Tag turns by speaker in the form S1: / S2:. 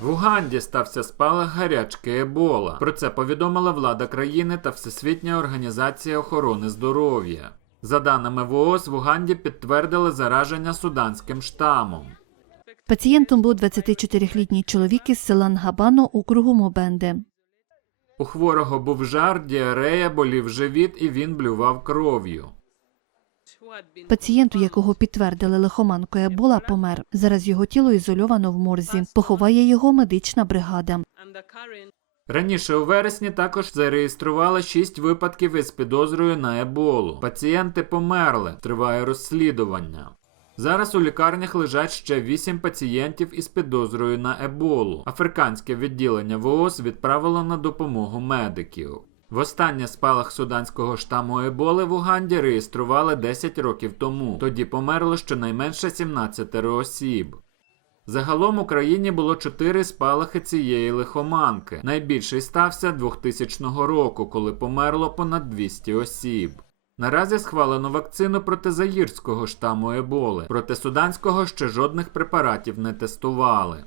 S1: В Уганді стався спалах гарячки Ебола. Про це повідомила влада країни та Всесвітня організація охорони здоров'я. За даними ВООЗ, в Уганді підтвердили зараження суданським штамом.
S2: Пацієнтом був 24-літній чоловік із села Нгабано округу Мобенде.
S1: У хворого був жар, діарея, болів живіт і він блював кров'ю.
S2: Пацієнт, у якого підтвердили лихоманку Ебола, помер. Зараз його тіло ізольовано в морзі. Поховає його медична бригада.
S1: Раніше у вересні також зареєстрували 6 випадків із підозрою на еболу. Пацієнти померли, триває розслідування. Зараз у лікарнях лежать ще 8 пацієнтів із підозрою на еболу. Африканське відділення ВООЗ відправило на допомогу медиків. Востаннє спалах суданського штаму еболи в Уганді реєстрували 10 років тому. Тоді померло щонайменше 17 осіб. Загалом у країні було чотири спалахи цієї лихоманки. Найбільший стався 2000 року, коли померло понад 200 осіб. Наразі схвалено вакцину проти заїрського штаму еболи. Проти суданського ще жодних препаратів не тестували.